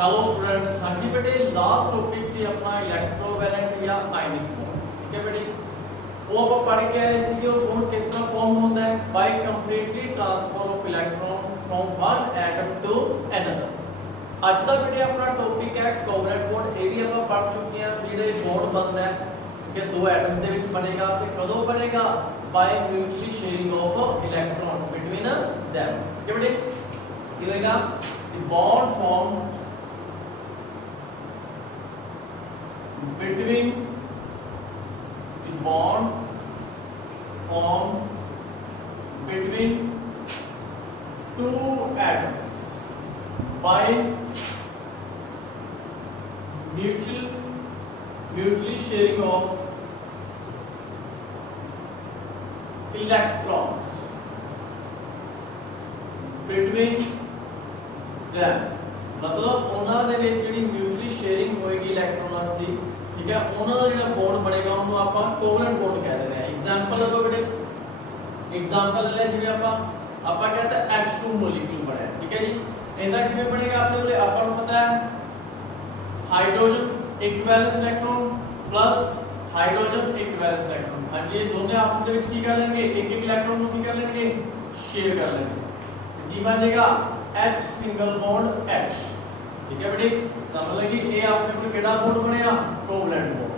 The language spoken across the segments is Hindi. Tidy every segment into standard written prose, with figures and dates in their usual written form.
हेलो स्टूडेंट्स, हाँ जी बेटे लास्ट टॉपिक सी अपना इलेक्ट्रोवैलेंट या आयनिक बॉन्ड। ठीक है बेटे, वो आप पढ़ के आए थे कि वो बॉन्ड किस तरह फॉर्म होता है by completely transfer of electron from one atom to another. आज का बेटे अपना टॉपिक है कोवलेंट बॉन्ड। ये भी ਆਪਾਂ पढ़ चुके हैं ਜਿਹੜੇ बॉन्ड बनता है कि दो एटम ਦੇ ਵਿੱਚ बनेगा ਤੇ ਕਦੋਂ बनेगा by mutually sharing of electrons between them. ठीक है बेटे, ये होगा the bond formed between the bond formed between two atoms by mutually sharing of electrons between them। मतलब ਉਹਨਾਂ ਦੇ ਵਿੱਚ ਜਿਹੜੀ ਮਿਊਚੁਅਲੀ ਸ਼ੇਅਰਿੰਗ ਹੋਏਗੀ ਇਲੈਕਟ੍ਰੋਨਸ ਦੀ, ਠੀਕ ਹੈ, ਉਹਨਾਂ ਦਾ ਜਿਹੜਾ ਬੌਂਡ ਬਣੇਗਾ ਉਹਨੂੰ ਆਪਾਂ ਕੋਵਲੈਂਟ ਬੌਂਡ ਕਹਿ ਦਿੰਦੇ ਆ। ਐਗਜ਼ਾਮਪਲ ਲਓ ਬੇਟੇ, ਐਗਜ਼ਾਮਪਲ ਲੈ ਜਿਵੇਂ ਆਪਾਂ ਕਹਿੰਦੇ H2 ਮੋਲੀਕਿਊਲ ਬਣਿਆ, ਠੀਕ ਹੈ ਜੀ। ਇਹਦਾ ਕਿਵੇਂ ਬਣੇਗਾ ਆਪਣੇ ਕੋਲੇ ਆਪਾਂ ਨੂੰ ਪਤਾ ਹੈ ਹਾਈਡਰੋਜਨ ਇੱਕ ਵੈਲੈਂਸ ਇਲੈਕਟ੍ਰੋਨ ਪਲੱਸ ਹਾਈਡਰੋਜਨ ਇੱਕ ਵੈਲੈਂਸ ਇਲੈਕਟ੍ਰੋਨ। ਹਾਂਜੀ, ਇਹ ਦੋਨੇ ਆਪਸ ਦੇ ਵਿੱਚ ਕੀ ਕਰ ਲੈਣਗੇ, ਇੱਕ ਇੱਕ ਇਲੈਕਟ੍ਰੋਨ ਨੂੰ ਕੀ ਕਰ ਲੈਣਗੇ, ਸ਼ੇਅਰ ਕਰ ਲੈਣਗੇ। ਕੀ ਬਣੇਗਾ H सिंगल बॉन्ड H। ठीक है बेटे, समझ लगी। ये आपने को केड़ा बॉन्ड बनया, कोवलेंट बॉन्ड।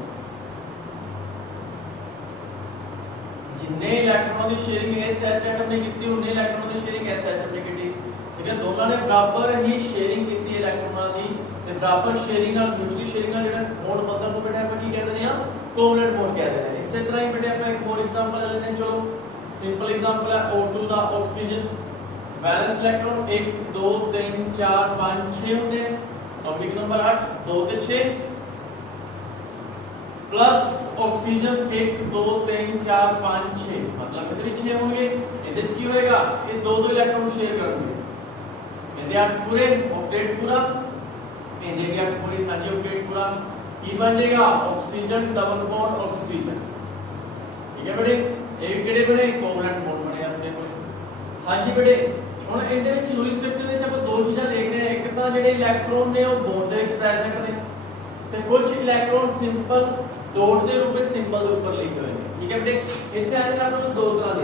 जिन्ने इलेक्ट्रॉनों की शेयरिंग इस H एटम ने कीती उन्ने इलेक्ट्रॉनों की शेयरिंग इस एटम ने कीती। ठीक है, दोनों ने बराबर ही शेयरिंग कीती इलेक्ट्रॉनों दी ते बराबर शेयरिंग नाल म्यूचुअली शेयरिंग नाल जेड़ा बॉन्ड बनदा को बेटे ਆਪਾਂ ਕੀ ਕਹਿ ਦਿੰਦੇ ਆ, कोवलेंट बॉन्ड ਕਹਿ ਦਿੰਦੇ ਆ। इसी तरह ही बेटे ਆਪਾਂ एक और एग्जांपल ले लेते हैं। चलो सिंपल एग्जांपल है O2 ਦਾ ऑक्सीजन वैलेंस इलेक्ट्रॉन 1 2 3 4 5 6 होंगे, एटॉमिक नंबर 8 2 ਤੇ 6 प्लस ऑक्सीजन 1 2 3 4 5 6 मतलब कितने 6 होंगे। ਇਹਦੇ ਚ ਕੀ ਹੋਏਗਾ, ਇਹ ਦੋ ਦੋ ਇਲੈਕਟ੍ਰੋਨ ਸ਼ੇਅਰ ਕਰਨਗੇ। ਇਹਦੇ 8 ਪੂਰੇ, ऑक्टेट पूरा, ਇਹਦੇ ਵੀ 8 ਪੂਰੇ, ਹਾਂਜੀ ऑक्टेट पूरा। ਕੀ ਬਣ ਜਾਏਗਾ, ऑक्सीजन डबल बॉन्ड ऑक्सीजन। ठीक है बेटे, ਇਹ ਕਿਹੜੇ ਬਣੇ, ਕੋਵਲੈਂਟ ਬੌਂਡ ਬਣੇ ਆਪਣੇ ਕੋਲ। ਹਾਂਜੀ बेटे, ਹੁਣ ਇਹਦੇ ਵਿੱਚ ਲੂਇਸ ਸਟਰਕਚਰ ਦੇ ਵਿੱਚ ਆਪਾਂ ਦੋ ਚੀਜ਼ਾਂ ਦੇਖ ਰਹੇ ਹਾਂ। ਇੱਕ ਤਾਂ ਜਿਹੜੇ ਇਲੈਕਟ੍ਰੋਨ ਨੇ ਉਹ ਬੌਂਡ ਦੇ ਵਿੱਚ ਪ੍ਰੈਜ਼ੈਂਟ ਨੇ ਤੇ ਕੁਝ ਇਲੈਕਟ੍ਰੋਨ ਸਿੰਪਲ ਡੋਟ ਦੇ ਰੂਪ ਵਿੱਚ ਸਿੰਬਲ ਦੇ ਉੱਪਰ ਲਿਖੇ ਹੋਏ ਨੇ। ਠੀਕ ਹੈ ਬੇਟੇ, ਇੱਥੇ ਆ ਜਾਣਾ ਆਪਾਂ ਦੋ ਤਰ੍ਹਾਂ ਦੇ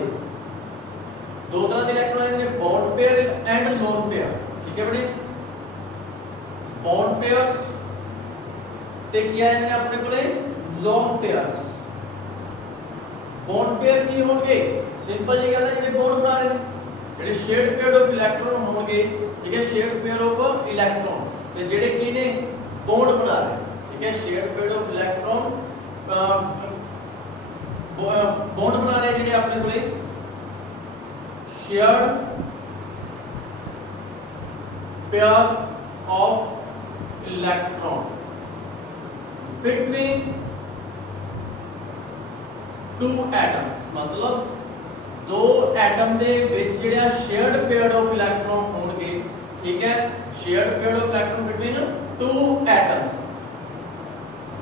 ਇਲੈਕਟ੍ਰੋਨ ਨੇ, bond pair and lone pair. ਠੀਕ ਹੈ ਬੇਟੇ, ਬੌਂਡ ਪੇਅਰਸ ਤੇ ਕੀ ਆ ਜਾਣਾ ਆਪਣੇ ਕੋਲੇ, ਲੋਨ ਪੇਅਰਸ। ਬੌਂਡ ਪੇਅਰ ਕੀ ਹੋਣਗੇ, ਸਿੰਪਲ ਜੀ ਗੱਲ ਹੈ, ਜਿਹੜੇ ਬੌਂਡ ਬਣਾ ਰਹੇ ਨੇ ਜਿਹੜੇ शेयर्ड पेयर ऑफ इलेक्ट्रॉन होंगे। ठीक है, शेयर्ड पेयर ऑफ इलेक्ट्रॉन ते जेडे की ने बॉन्ड बना रहे। ठीक है, shared pair of electron bond बना रहे जेडे अपने कोले shared pair of electron between two atoms. मतलब दो एटम दे विच जेड़ा शेयर्ड पेयर ऑफ इलेक्ट्रॉन होंगे। ठीक है, shared pair of electron between two atoms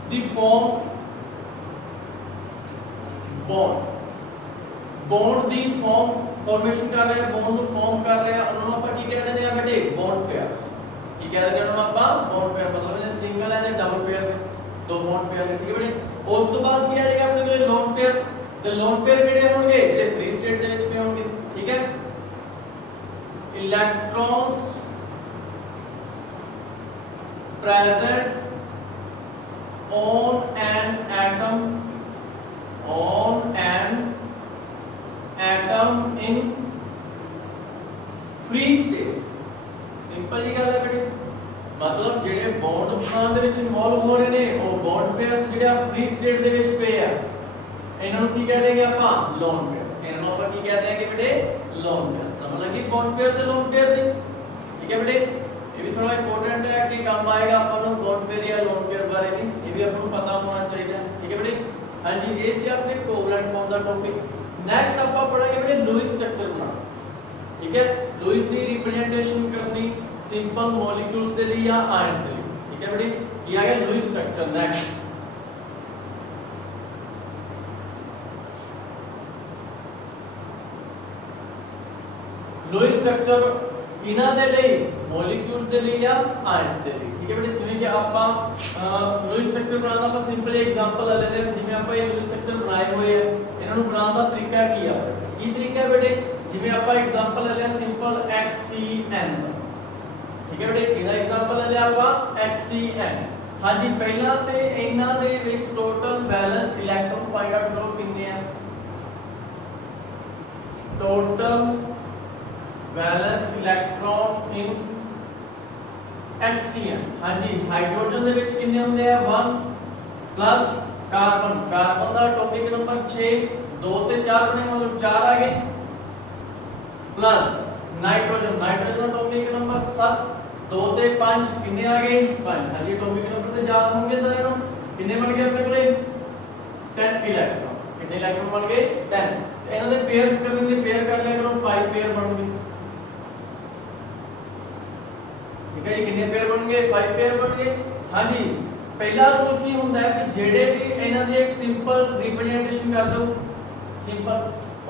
the form bond the formation कर रहे हैं, बॉन्ड को फॉर्म कर रहे हैं, उन्होंने ਆਪਾਂ ਕੀ ਕਹਿ ਦਿੰਦੇ ਆ बेटे, बॉन्ड पेयर्स। ਕੀ ਕਹਿ ਦਿੰਦੇ ਉਹਨਾਂ ਆਪਾਂ, बॉन्ड पेयर। मतलब ये सिंगल है या डबल पेयर है, दो बॉन्ड पेयर है। ठीक है बेटे, उस तो बाद ਕੀ ਆ ਜਾਏਗਾ ਆਪਣੇ ਕੋਲ, लोन पेयर। तो लोन पेयर किहड़े होंगे, ਜਿਹੜੇ फ्री स्टेट ਦੇ ਵਿੱਚ ਪਏ ਹੋਣਗੇ। ठीक है, electrons present on an atom in free state। Simple जी गल है बेटे, मतलब ਜਿਹੜੇ ਬੌਂਡ ਬਣਾਉਣ ਦੇ ਵਿੱਚ ਇਨਵੋਲਵ ਹੋ ਰਹੇ ਨੇ ਉਹ ਬੌਂਡ ਪੇਅਰ ਜਿਹੜਾ ਫ੍ਰੀ ਸਟੇਟ ਦੇ ਵਿੱਚ ਪਏ ਆ, ਇਹਨਾਂ ਨੂੰ ਕੀ ਕਹਿ ਦੇਗੇ ਆਪਾਂ, ਲੋਨ ਪੇਅਰ। ਇਹਨਾਂ ਨੂੰ ਆਪਾਂ ਕੀ ਕਹਿ ਦੇਗੇ बेटे, लोन पेयर। समझ लगी बॉन्ड पेयर ਤੇ लोन पेयर ਦੀ। ठीक है बेटे, ये भी थोड़ा इंपॉर्टेंट है कि काम आएगा अपन को बॉन्ड पेयर या लोन पेयर बारे में, ये भी अपन को पता होना चाहिए। ठीक है बेटे, हां जी, ये से आपने कोवलेंट बॉन्ड का टॉपिक। नेक्स्ट ਆਪਾਂ पढ़ेंगे बेटे लुईस स्ट्रक्चर बनाना। ठीक है, लुईस ਦੀ रिप्रेजेंटेशन करनी सिंपल मॉलिक्यूल्स के लिए या आयंस के लिए। ठीक है बेटे, ये आ गया Lewis structure. Next Lewis structure इन्हां दे लई ਮੋਲੀਕਿਊਲਸ ਦੇ ਲਈ ਜਾਂ ਆਇਨਸ ਦੇ ਲਈ। ਠੀਕ ਹੈ ਬੇਟੇ, ਜਿਵੇਂ ਕਿ ਆਪਾਂ ਲੂਇਸ ਸਟਰਕਚਰ ਬਣਾਉਣ ਦਾ ਆਪਾਂ ਸਿੰਪਲੀ ਐਗਜ਼ਾਮਪਲ ਲੈ ਲੈਂਦੇ ਹਾਂ। ਜਿਵੇਂ ਆਪਾਂ ਇਹ ਲੂਇਸ ਸਟਰਕਚਰ ਬਣਾਏ ਹੋਏ ਆ, ਇਹਨਾਂ ਨੂੰ ਬਣਾਉਣ ਦਾ ਤਰੀਕਾ ਕੀ ਆ? ਕੀ ਤਰੀਕਾ ਹੈ ਬੇਟੇ? ਜਿਵੇਂ ਆਪਾਂ ਐਗਜ਼ਾਮਪਲ ਲੈ ਲਿਆ ਸਿੰਪਲ HCN। ਠੀਕ ਹੈ ਬੇਟੇ, ਇਹਦਾ ਐਗਜ਼ਾਮਪਲ ਲੈ ਲਿਆ ਆਪਾਂ HCN। ਹਾਂਜੀ, ਪਹਿਲਾਂ ਤੇ ਇਹਨਾਂ ਦੇ ਵਿੱਚ total balance electron find out ਕਰੋ ਕਿੰਨੇ ਆ। Total balance electron in HCN। हाँ जी, हाइड्रोजन दे विच किन्ने हुंदे आ 1 प्लस कार्बन, कार्बन दा एटॉमिक नंबर 6, 2 ते 4 बने मतलब 4 आ गए, प्लस नाइट्रोजन, नाइट्रोजन दा एटॉमिक नंबर 7, 2 ते 5 किन्ने आ गए 5। हाँ जी, एटॉमिक नंबर ते याद होंगे सारे नु, किन्ने बन गए अपने कोले 10 इलेक्ट्रॉन। कितने इलेक्ट्रॉन बन गए 10। ਇਹਨਾਂ ਦੇ ਪੇਅਰਸ ਕਰਨਗੇ, ਪੇਅਰ ਕਰ ਲਿਆ ਕਰੋ 5 ਪੇਅਰ ਬਣਨਗੇ। ਠੀਕ ਹੈ ਜੀ, ਕਿੰਨੇ ਪੇਅਰ ਬਣਨਗੇ 5 ਪੇਅਰ ਬਣਨਗੇ। ਹਾਂਜੀ, ਪਹਿਲਾ ਰੂਲ ਕੀ ਹੁੰਦਾ ਹੈ ਕਿ ਜਿਹੜੇ ਵੀ ਇਹਨਾਂ ਦੀ ਇੱਕ ਸਿੰਪਲ ਰਿਪਰੈਜ਼ੈਂਟੇਸ਼ਨ ਕਰ ਦਿਓ, ਸਿੰਪਲ।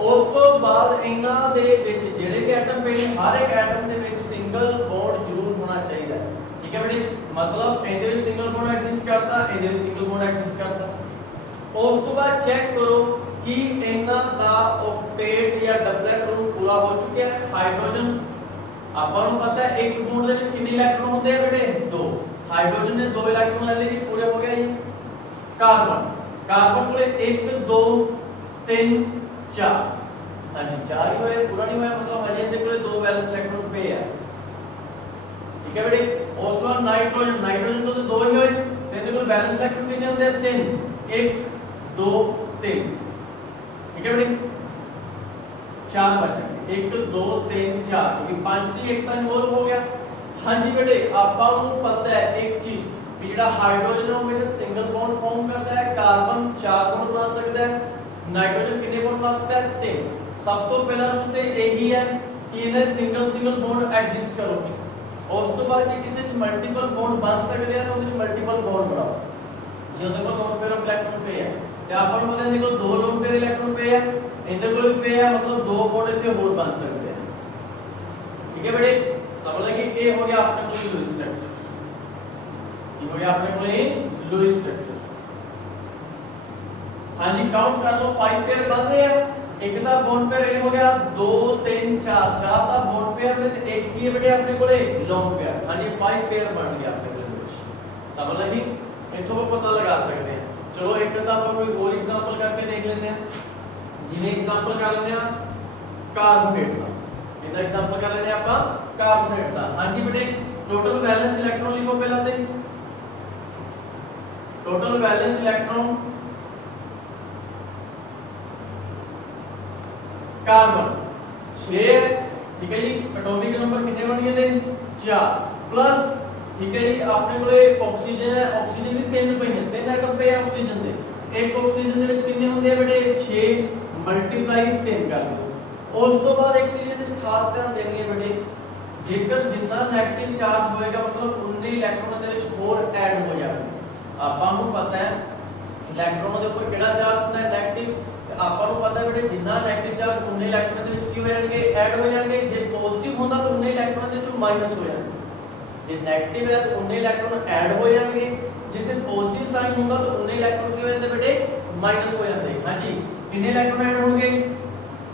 ਉਸ ਤੋਂ ਬਾਅਦ ਇਹਨਾਂ ਦੇ ਵਿੱਚ ਜਿਹੜੇ ਵੀ ਐਟਮ ਪਏ ਨੇ, ਹਰ ਇੱਕ ਐਟਮ ਦੇ ਵਿੱਚ ਸਿੰਗਲ ਬੌਂਡ ਜ਼ਰੂਰ ਹੋਣਾ ਚਾਹੀਦਾ ਹੈ। ਠੀਕ ਹੈ ਬੇਟੀ, ਮਤਲਬ ਇਹਦੇ ਵਿੱਚ ਸਿੰਗਲ ਬੌਂਡ ਐਗਜ਼ਿਸਟ ਕਰਦਾ, ਇਹਦੇ ਵਿੱਚ ਸਿੰਗਲ ਬੌਂਡ ਐਗਜ਼ਿਸਟ ਕਰਦਾ। ਉਸ ਤੋਂ ਬਾਅਦ ਚੈੱਕ ਕਰੋ कि ਇਹਨਾਂ ਦਾ ऑक्टेट या डबलेट रूल पूरा हो चुका है। हाइड्रोजन ਆਪਾਂ ਨੂੰ ਪਤਾ ਹੈ ਇੱਕ ਬੌਂਡ ਦੇ ਵਿੱਚ ਕਿੰਨੇ ਇਲੈਕਟ੍ਰੋਨ ਹੁੰਦੇ ਆ ਬੇਟੇ 2। ਹਾਈਡਰੋਜਨ ਨੇ 2 ਇਲੈਕਟ੍ਰੋਨ ਲੈ ਲਏ ਜੀ, ਪੂਰੇ ਹੋ ਗਏ ਜੀ। ਕਾਰਬਨ, ਕਾਰਬਨ ਕੋਲੇ 1 2 3 4। ਹਾਂਜੀ 4 ਹੀ ਹੋਏ, ਪੂਰਾ ਨਹੀਂ ਹੋਇਆ, ਮਤਲਬ ਹਜੇ ਇਹਦੇ ਕੋਲੇ 2 ਬੈਲੈਂਸ ਇਲੈਕਟ੍ਰੋਨ ਪਏ ਆ। ਠੀਕ ਹੈ ਬੇਟੇ, ਉਸ ਤੋਂ ਬਾਅਦ ਨਾਈਟ੍ਰੋਜਨ, ਨਾਈਟ੍ਰੋਜਨ ਤੋਂ 2 ਹੀ ਹੋਏ ਤੇ ਇਹਦੇ ਕੋਲ ਬੈਲੈਂਸ ਇਲੈਕਟ੍ਰੋਨ ਕਿੰਨੇ ਹੁੰਦੇ ਆ 3, 1 2 3। ठीक है बेटे, 4 बचे 1 2 3 4, क्योंकि 5 से एक तरह इन्वॉल्व हो गया। हाँ जी बेटे, आपा ਨੂੰ ਪਤਾ ਹੈ ਇੱਕ ਚੀਜ਼ ਵੀ ਜਿਹੜਾ ਹਾਈਡਰੋਜਨ ਉਹ ਹਮੇਸ਼ਾ ਸਿੰਗਲ ਬੌਂਡ ਫਾਰਮ ਕਰਦਾ ਹੈ। ਕਾਰਬਨ 4 ਬੌਂਡ ਬਣਾ ਸਕਦਾ ਹੈ, ਨਾਈਟ੍ਰੋਜਨ ਕਿੰਨੇ ਬੌਂਡ ਬਣਾ ਸਕਦਾ ਹੈ 3। ਸਭ ਤੋਂ ਪਹਿਲਾ ਰੂਲ ਤੇ ਇਹੀ ਹੈ ਕਿ ਇਹਨੇ ਸਿੰਗਲ ਬੌਂਡ ਐਡਜਸਟ ਕਰੋ। ਉਸ ਤੋਂ ਬਾਅਦ ਜੇ ਕਿਸੇ ਚ ਮਲਟੀਪਲ ਬੌਂਡ ਬਣ ਸਕਦੇ ਆ ਤਾਂ ਉਹਦੇ ਚ ਮਲਟੀਪਲ ਬੌਂਡ ਬਣਾਓ। ਜੇ ਉਹਦੇ ਕੋਲ ਲੋਨ ਪੇਅਰ ਆਫ ਇਲੈਕਟ੍ਰੋਨ ਪਏ ਆ ਤੇ ਆਪਾਂ ਨੂੰ ਪਤਾ ਇਹਦੇ ਕੋਲ 2 ਲੋਨ ਪੇਅਰ ਇਲੈਕਟ੍ਰੋਨ ਪਏ ਆ, ਇਹਦੇ ਕੋਲ ਵੀ ਪਏ ਆ, ਮਤਲਬ 2 ਬੌਂਡ ਇੱਥੇ ਹੋਰ ਬਣ ਸਕਦੇ ਆ। ਠੀਕ ਹੈ ਬੇਟੇ, समझ लगे? ये हो गया अपने को लुईस स्ट्रक्चर, ये हो गया अपने को लुईस स्ट्रक्चर। हाँ जी, काउंट कर लो 5 पेयर बन रहे हैं। एक था बॉन्ड पेयर ये हो गया 2 3 4, 4 था बॉन्ड पेयर में, तो एक की बेटे अपने को लोन पेयर। हाँ जी, 5 पेयर बन गया अपने को। समझ लगी? इनको को पता लगा सकते हैं। चलो एक था अपन कोई और एग्जांपल करके देख लेते हैं। जिन्हें एग्जांपल कर लेते हैं कार्बोनेट का, इधर एग्जांपल कर लेते हैं अपन कार्बोनेट का। हाँ जी बेटे, टोटल वैलेंस इलेक्ट्रॉन लिखो पहला ते। टोटल वैलेंस इलेक्ट्रॉन कार्बन 6, ठीक है जी। एटॉमिक नंबर कितने बन गए थे 4, प्लस ठीक है जी अपने कोले ऑक्सीजन है, ऑक्सीजन की 3 पे है, 3 एटम पे है ऑक्सीजन दे। एक ऑक्सीजन दे विच कितने होंदे हैं बेटे 6 मल्टीप्लाई 3 कर दो। उस तो बाद एक चीज इस खास ध्यान देनी है बेटे, जेकर जितना नेगेटिव चार्ज होएगा मतलब उन्ने इलेक्ट्रॉन दे विच होर ऐड हो जाएगा। ਆਪਾਂ ਨੂੰ ਪਤਾ ਹੈ ਇਲੈਕਟ੍ਰੋਨ ਦੇ ਉੱਪਰ ਕਿਹੜਾ ਚਾਰਜ ਹੁੰਦਾ ਹੈ ਨੈਗੇਟਿਵ, ਤੇ ਆਪਾਂ ਨੂੰ ਪਤਾ ਹੈ ਬੇਟੇ ਜਿੰਨਾ ਨੈਗੇਟਿਵ ਚਾਰਜ ਉਨੇ ਇਲੈਕਟ੍ਰੋਨ ਦੇ ਵਿੱਚ ਕੀ ਹੋ ਜਾਣਗੇ ਐਡ ਹੋ ਜਾਣਗੇ। ਜੇ ਪੋਜ਼ਿਟਿਵ ਹੁੰਦਾ ਤਾਂ ਉਨੇ ਇਲੈਕਟ੍ਰੋਨ ਦੇ ਵਿੱਚੋਂ ਮਾਈਨਸ ਹੋ ਜਾਣਗੇ। ਜੇ ਨੈਗੇਟਿਵ ਹੈ ਤਾਂ ਉਨੇ ਇਲੈਕਟ੍ਰੋਨ ਐਡ ਹੋ ਜਾਣਗੇ। ਜਿੱਥੇ ਪੋਜ਼ਿਟਿਵ ਸਾਈਨ ਹੁੰਦਾ ਤਾਂ ਉਨੇ ਇਲੈਕਟ੍ਰੋਨ ਕੀ ਹੋ ਜਾਂਦੇ ਬੇਟੇ ਮਾਈਨਸ ਹੋ ਜਾਂਦੇ। ਹਾਂਜੀ, ਕਿੰਨੇ ਇਲੈਕਟ੍ਰੋਨ ਐਡ ਹੋਣਗੇ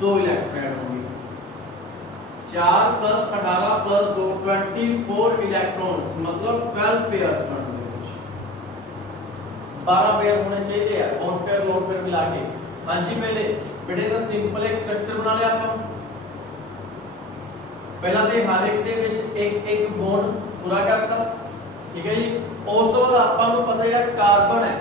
2 इलेक्ट्रॉन ऐड होंगे। 4 + 18 + 2 24 इलेक्ट्रॉन्स, मतलब 12 पेयर्स बनते हैं। 12 पेयर होने चाहिए यार, बॉन्ड पेयर लोन पेयर मिला के। हां जी, पहले बेटे ਦਾ ਸਿੰਪਲ ਇੱਕ ਸਟਰਕਚਰ ਬਣਾ ਲਿਆ ਆਪਾਂ। ਪਹਿਲਾਂ ਤੇ ਹਰ ਇੱਕ ਦੇ ਵਿੱਚ ਇੱਕ ਬੌਂਡ ਪੂਰਾ ਕਰਤਾ, ਠੀਕ ਹੈ ਜੀ। ਉਸ ਤੋਂ ਬਾਅਦ ਆਪਾਂ ਨੂੰ ਪਤਾ ਜਿਹੜਾ ਕਾਰਬਨ ਹੈ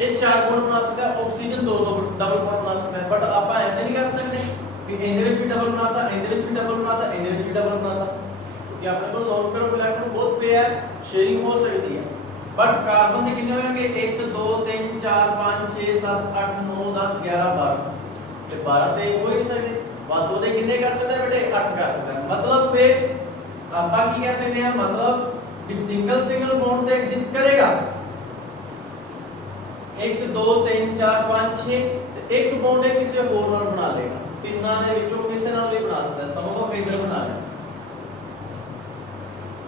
ਇਹ 4 ਬੌਂਡ ਬਣਾ ਸਕਦਾ ਹੈ, ਆਕਸੀਜਨ 2 ਡਬਲ ਬੌਂਡ ਬਣਾ ਸਕਦਾ ਹੈ। ਬਟ ਆਪਾਂ ਐਵੇਂ ਨਹੀਂ ਕਰ ਸਕਦੇ ਕਿ ਇਹਦੇ ਵਿੱਚ ਵੀ ਡਬਲ ਬਣਾਤਾ, ਇਹਦੇ ਵਿੱਚ ਵੀ ਡਬਲ ਬਣਾਤਾ, ਇਹਦੇ ਵਿੱਚ ਵੀ ਡਬਲ ਬਣਾਤਾ, ਕਿਉਂਕਿ ਆਪਣੇ ਕੋਲ ਲੋਨ पेयर इलेक्ट्रॉन बहुत पे है, शेयरिंग हो सकती है। बट कार्बन के कितने होंगे 1 2 3 4 5 6 7 8 9 10 11 12, ਤੇ 12 ਤੇ हो ही नहीं सकते। बात दो दे कितने कर सकता है बेटे 8 कर सकता है। मतलब फिर ਆਪਾਂ ਕੀ ਕਹਿ ਸਕਦੇ हैं, मतलब कि सिंगल बॉन्ड ਤੇ एग्जिस्ट करेगा 1 2 3 4 5 6, ਤੇ ਇੱਕ ਬੌਂਡ ਹੈ ਕਿਸੇ ਹੋਰ ਨਾਲ ਬਣਾ ਲੇਗਾ। ਤਿੰਨਾਂ ਦੇ ਵਿੱਚੋਂ ਕਿਸੇ ਨਾਲ ਵੀ ਬਣਾ ਸਕਦਾ ਹੈ। ਸਮਝੋ ਫਿਗਰ ਬਣਾ ਲਿਆ।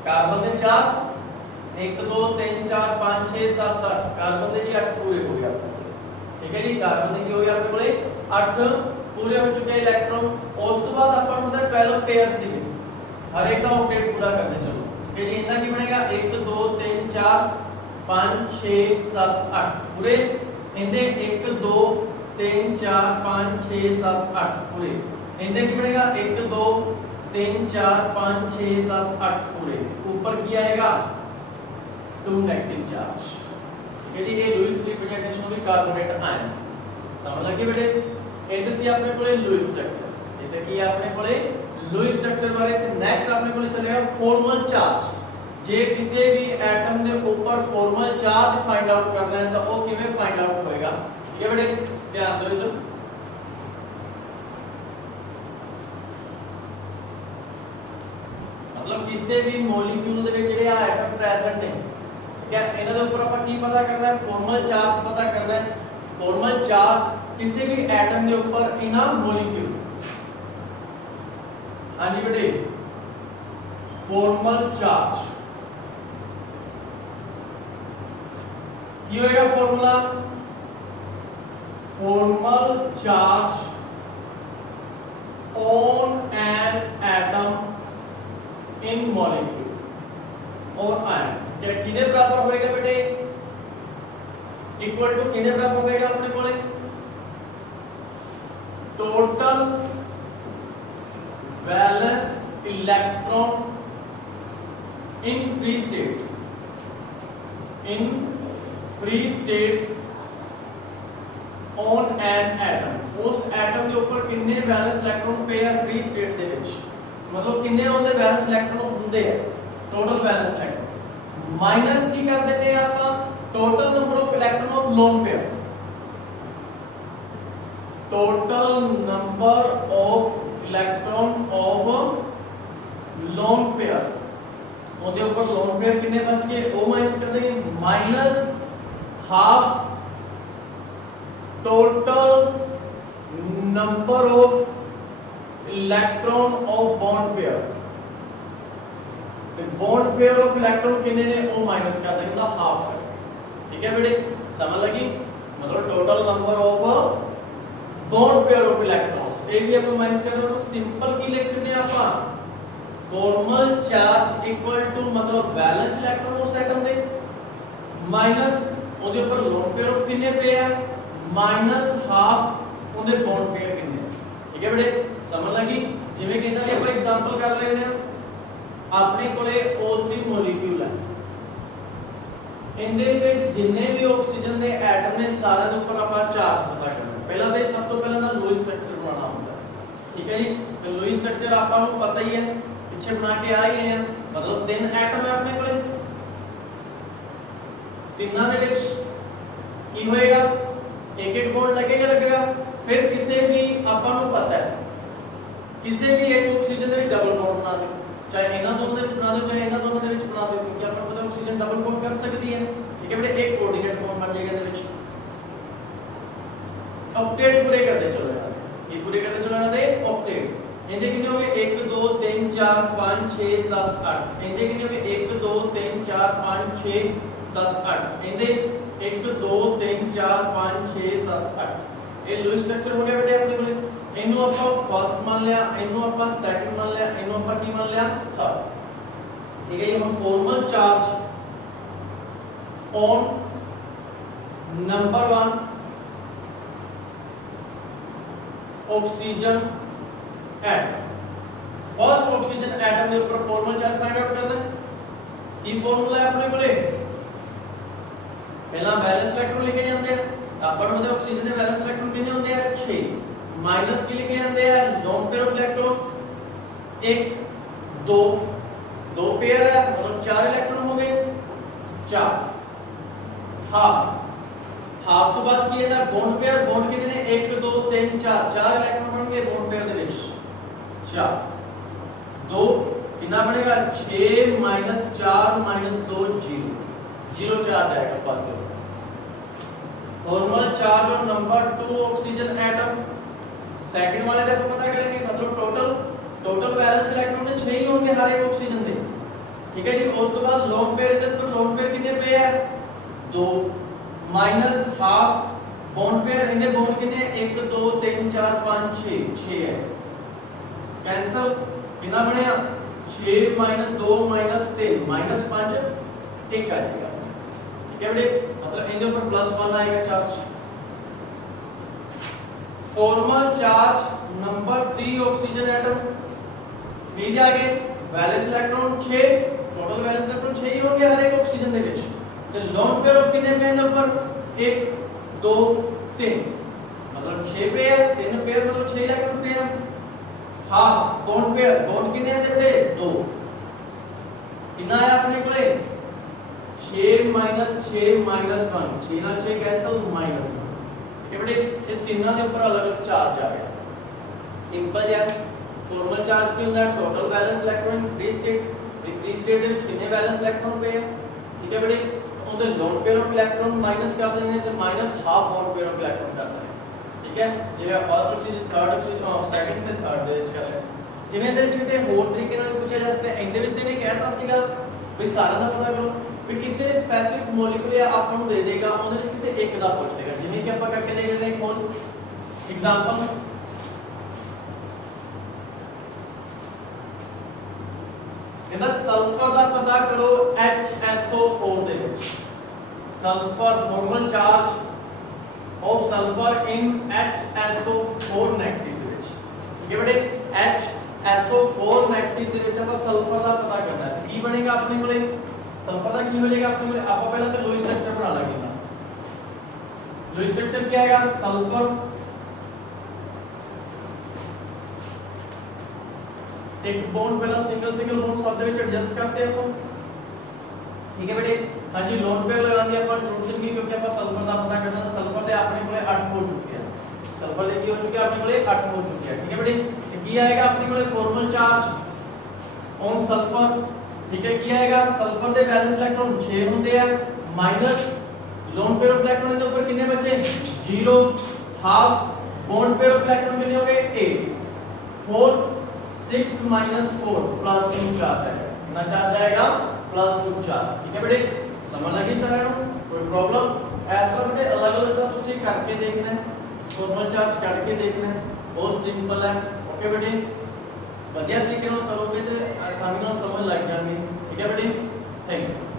कार्बन दे 4 1 2 3 4 5 6 7 8 कार्बन दे जी 8 पूरे हो गए आपके कोले। ठीक है जी, कार्बन दे की हो गया आपके कोले 8 पूरे हो चुके इलेक्ट्रॉन। उस तो बाद अपन मतलब 12 पेयर सी हर एक का ऑक्टेट पूरा करने चलो। ठीक है जी, इनका की बनेगा 1 2 3 4 5 6 7 8 पूरे। इनदे 1 2 3 4 5 6 7 8 पूरे। इनदे की बनेगा 1 2 3 4 5 6 7 8 पूरे। ऊपर की आएगा 2 नेगेटिव चार्ज। यदि ये लुईस रिप्रेजेंटेशन भी कार्बोनेट आयन समझ लगे बेटे। इधर से आपने कोले लुईस स्ट्रक्चर इधर की आपने कोले लुईस स्ट्रक्चर बारे ते नेक्स्ट आपने कोले चलेगा फॉर्मल चार्ज। जे किसी भी एटम दे ऊपर फॉर्मल चार्ज फाइंड आउट करना है तो वो किਵੇਂ फाइंड आउट होएगा। ठीक है बेटे, ध्यान दो इधर। मतलब किसी भी मॉलिक्यूल दे विच जेड़े एटम प्रेजेंट ने, ठीक है, इन्हां दे ऊपर ਆਪਾਂ ਕੀ पता करना है, फॉर्मल चार्ज पता करना है। फॉर्मल चार्ज किसी भी एटम के ऊपर इन अ मॉलिक्यूल। हाँ जी बेटे, फॉर्मल चार्ज की होएगा formula, formal charge on an atom in molecule और आयन क्या किने बराबर होएगा बेटे, इक्वल टू किने बराबर होएगा अपने कोले total valence electron in free state, in free state on an atom. उस एटम के ऊपर कितने वैलेंस इलेक्ट्रॉन पे है फ्री स्टेट दे विच, मतलब कितने होंदे वैलेंस इलेक्ट्रॉन होंदे है टोटल वैलेंस इलेक्ट्रॉन माइनस की कर देते हैं आप total number of electron of lone pair, total number of electron of lone pair. ਉਹਦੇ ਉੱਪਰ ਲੋਨ पेयर कितने बच गए वो माइनस कर देंगे, minus half total number of electron of bond pair. तो बॉन्ड पेयर ऑफ इलेक्ट्रॉन कितने ने वो माइनस कर देंगे मतलब हाफ कर। ठीक है बेटे, समझ लगी, मतलब total number of bond pair of electrons ये भी अपन माइनस कर दो तो सिंपल की लिख सकते हैं अपन फॉर्मल चार्ज इक्वल टू मतलब बैलेंस इलेक्ट्रॉन उस एटम दे माइनस ਉਹਦੇ ਉੱਪਰ ਲੋਨ पेयर ऑफ कितने पे है माइनस हाफ ਉਹਦੇ बॉन्ड पेयर कितने। ठीक है बेटे, समझ लगी। ਜਿਵੇਂ ਕਿ ਇਹਨਾਂ ਦੀ ਆਪਾਂ एग्जांपल कर लेने हैं, ਆਪਣੇ ਕੋਲੇ O3 ਮੋਲੀਕਿਊਲ ਹੈ, ਇਹਦੇ ਵਿੱਚ ਜਿੰਨੇ ਵੀ ਆਕਸੀਜਨ ਦੇ ਐਟਮ ਨੇ ਸਾਰਿਆਂ ਦੇ ਉੱਪਰ ਆਪਾਂ ਚਾਰਜ ਪਤਾ ਕਰਨਾ। ਪਹਿਲਾਂ ਤਾਂ ਸਭ ਤੋਂ ਪਹਿਲਾਂ ਤਾਂ ਲੂਇਸ ਸਟਰਕਚਰ ਬਣਾਉਣਾ ਹੁੰਦਾ ਹੈ। ठीक है जी, तो लुईस स्ट्रक्चर ਆਪਾਂ ਨੂੰ ਪਤਾ ਹੀ ਹੈ, ਪਿੱਛੇ ਬਣਾ ਕੇ ਆ ਹੀ ਰਹੇ ਹਾਂ। मतलब तीन एटम है अपने कोले, ਤਿੰਨਾਂ ਦੇ ਵਿੱਚ ਕੀ ਹੋਏਗਾ एक एक बॉन्ड लगेगा। फिर किसी भी ਆਪਾਂ ਨੂੰ ਪਤਾ ਹੈ किसी भी एक ऑक्सीजन ਦੇ ਵਿੱਚ डबल बॉन्ड बना दो, चाहे ਇਹਨਾਂ ਦੋਨਾਂ ਦੇ ਵਿੱਚ ਬਣਾ ਦਿਓ ਚਾहे ਇਹਨਾਂ ਦੋਨਾਂ ਦੇ ਵਿੱਚ ਬਣਾ ਦਿਓ, क्योंकि ਆਪਾਂ ਨੂੰ ਪਤਾ ऑक्सीजन डबल बॉन्ड कर सकती है। ठीक है बेटे, एक कोऑर्डिनेट बॉन्ड बन जाएगा ਇਹਦੇ ਵਿੱਚ। ऑक्टेट पूरे करते चलो यार, ये पूरे करते चलो ना दे ऑक्टेट। इनके कितने हो गए 1 2 3 4 5 6 7 8। इनके कितने हो गए 1 2 3 4 5 6 7 8। इनके 1 2 3 4 5 6 7 8। ये लुईस स्ट्रक्चर हो गया बेटे अपने कोले। इनु ਆਪਾਂ फर्स्ट मान लिया, इनु ਆਪਾਂ सेकंड मान लिया, इनु ਆਪਾਂ ਕੀ मान लिया थर्ड। ठीक है, ये हम formal charge on number 1 oxygen atom. First oxygen atom के ऊपर फॉर्मल चार्ज फाइंड आउट करना है। की फार्मूला है अपने कोले, पहला बैलेंस इलेक्ट्रॉन लिखे जाते हैं। अपन मतलब ऑक्सीजन के बैलेंस इलेक्ट्रॉन कितने होते हैं 6, माइनस के लिखे जाते हैं लोन पेयर ऑफ इलेक्ट्रॉन 1 2 दो पेयर है मतलब 4 इलेक्ट्रॉन हो गए 4। हाफ तो बात की है ना बॉन्ड पेयर, बॉन्ड कितने ने 1 2 3 4 4 इलेक्ट्रॉन बन गए बॉन्ड पेयर दे विच 4 2 कितना बनेगा 6 माइनस 4 माइनस 2 0 0 चार्ज आएगा फर्स्ट पे। Formal charge on number 2 oxygen atom. Second वाले का पता करेंगे मतलब टोटल वैलेंस इलेक्ट्रॉन 6 ही होंगे हर एक ऑक्सीजन में। ठीक है जी। उस तो बाद लोन पेयर इधर पर लोन पेयर कितने पे है 2 माइनस हाफ बॉन्ड पेयर इन्हें बॉन्ड कितने 1 2 3 4 5 6 6 है कैंसल कितना बनेगा 6 माइनस 2 माइनस 3 माइनस 5 1 आ जाएगा ठीक है बेटे मतलब इनके ऊपर +1 आएगा charge. Formal charge number 3 oxygen atom मीदी आगे valence electron 6 total valence electron 6 ही होंगे हर एक ऑक्सीजन ਦੇ ਵਿੱਚ ਤੇ लोन पेयर ऑफ कितने पे है ऊपर 1 2 3 मतलब 6 पे है 3 पेयर मतलब 6 इलेक्ट्रॉन पे है हाफ बॉन्ड पेयर बॉन्ड कितने हैं पे 2 कितना है अपने कोले 6 माइनस 6 माइनस 1 6 ना 6 कैंसिल माइनस 1 ठीक है बेटे ये तीनों के ऊपर अलग अलग चार्ज आ गया सिंपल यार। फॉर्मल चार्ज की ਹੁੰਦਾ total valence electron free state ਦੇ ਵਿੱਚ ਕਿੰਨੇ वैलेंस इलेक्ट्रॉन पे है ठीक है बेटे ਉਹਦੇ lone pair of electron minus कर देने ਤੇ minus half bond pair of electron करता है ठीक है ਜਿਵੇਂ first oxygen third oxygen second ਤੇ ਥਰਡ ਦੇ ਵਿੱਚ ਕਰ ਰਿਹਾ ਜਿਵੇਂ ਇਹਦੇ ਵਿੱਚ ਕਿਤੇ ਹੋਰ ਤਰੀਕੇ ਨਾਲ ਪੁੱਛਿਆ ਜਾ ਸਕਦਾ ਇਹਦੇ ਵਿੱਚ ਤੇ ਮੈਂ ਕਹਿਤਾ ਸੀਗਾ ਵੀ ਸਾਰਾ ਦਾ ਪਤਾ ਕਰੋ ਵੀ ਕਿਸੇ ਸਪੈਸਿਫਿਕ ਮੋਲੀਕੂਲ ਆਪਾਂ ਨੂੰ ਦੇ ਦੇਗਾ ਉਹਦੇ ਵਿੱਚ ਕਿਸੇ ਇੱਕ ਦਾ ਪੁੱਛ ਲੇਗਾ ਜਿਵੇਂ ਕਿ ਆਪਾਂ ਕਰਕੇ ਦੇਖ ਰਹੇ ਹਾਂ ਫੋਰ ਐਗਜ਼ਾਮਪਲ ਇਹਦਾ ਸਲਫਰ ਦਾ ਪਤਾ ਕਰੋ HSO4 ਦੇ ਵਿੱਚ sulphur formal charge of sulphur in HSO4 negative ਦੇ ਵਿੱਚ ਠੀਕ ਹੈ ਬੇਟੇ HSO4 ਨੈਗੇਟਿਵ ਦੇ ਵਿੱਚ ਆਪਾਂ ਸਲਫਰ ਦਾ ਪਤਾ ਕਰਨਾ ਹੈ ਕੀ ਬਣੇਗਾ ਆਪਣੇ ਕੋਲੇ सल्फर का की हो जाएगा अपने को आप पहले तो लोई स्ट्रक्चर बना लेंगे लोई स्ट्रक्चर क्या आएगा सल्फर एक बॉन्ड पहला सिंगल बॉन्ड सब ਦੇ ਵਿੱਚ ਐਡਜਸਟ करते हैं अपन ठीक है बेटे हां जी लोन पेयर लगा दिया अपन टोटल की क्योंकि अपन सल्फर ਦਾ पता करना है सल्फर ਦੇ अपने ਕੋਲੇ 8 हो चुके हैं सल्फर ਦੇ ਕੀ ਹੋ चुके हैं अपने कोले 8 हो चुके हैं ठीक है बेटे की आएगा अपने कोले फॉर्मल चार्ज ऑन सल्फर ठीक है किया आएगा सल्फर दे वैलेंस इलेक्ट्रॉन 6 होंगे हैं minus lone pair of electron के ऊपर कितने बचे 0 half bond pair of electron कितने हो गए 8 4 6 माइनस 4 प्लस 2 चार्ज आएगा कितना चार्ज आएगा प्लस 2 चार्ज ठीक है बेटे समझ लगी सारे को कोई प्रॉब्लम ऐसा बेटे अलग अलग का तुसी करके देखना है फॉर्मल चार्ज करके देखना है बहुत सिंपल है ओके बेटे बढ़िया तरीके ਨਾਲ ਕਰੋਗੇ ਤੇ ਆਸਾਨੀ ਨਾਲ ਸਮਝ ਲੱਗ ਜਾਣਗੇ ਠੀਕ ਹੈ ਬੇਟੇ ਥੈਂਕ ਯੂ।